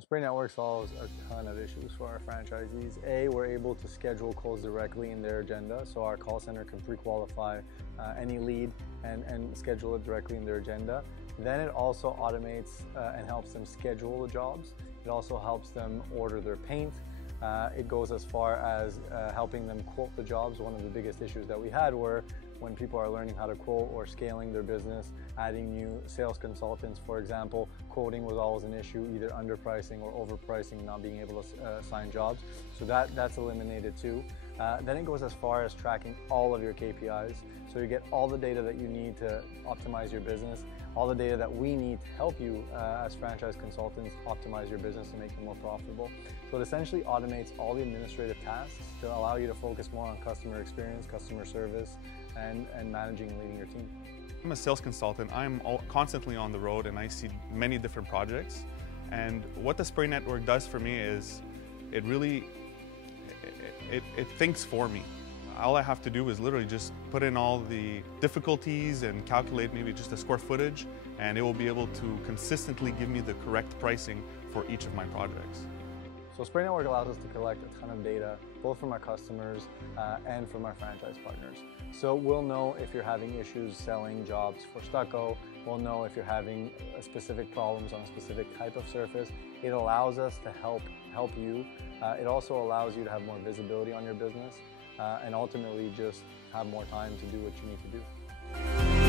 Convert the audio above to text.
Spray Network solves a ton of issues for our franchisees. A, we're able to schedule calls directly in their agenda, so our call center can pre-qualify any lead and schedule it directly in their agenda. Then it also automates and helps them schedule the jobs. It also helps them order their paint. It goes as far as helping them quote the jobs. One of the biggest issues that we had were when people are learning how to quote or scaling their business, adding new sales consultants, for example, quoting was always an issue, either underpricing or overpricing, not being able to assign jobs. So that's eliminated too. Then it goes as far as tracking all of your KPIs. So you get all the data that you need to optimize your business, all the data that we need to help you as franchise consultants optimize your business and make it more profitable. So it essentially automates all the administrative tasks to allow you to focus more on customer experience, customer service, and managing and leading your team. I'm a sales consultant. I'm constantly on the road and I see many different projects. And what the Spray Network does for me is it really thinks for me. All I have to do is literally just put in all the difficulties and calculate maybe just the square footage, and it will be able to consistently give me the correct pricing for each of my projects. So Spray Network allows us to collect a ton of data, both from our customers and from our franchise partners. So we'll know if you're having issues selling jobs for stucco, we'll know if you're having specific problems on a specific type of surface. It allows us to help you. It also allows you to have more visibility on your business and ultimately just have more time to do what you need to do.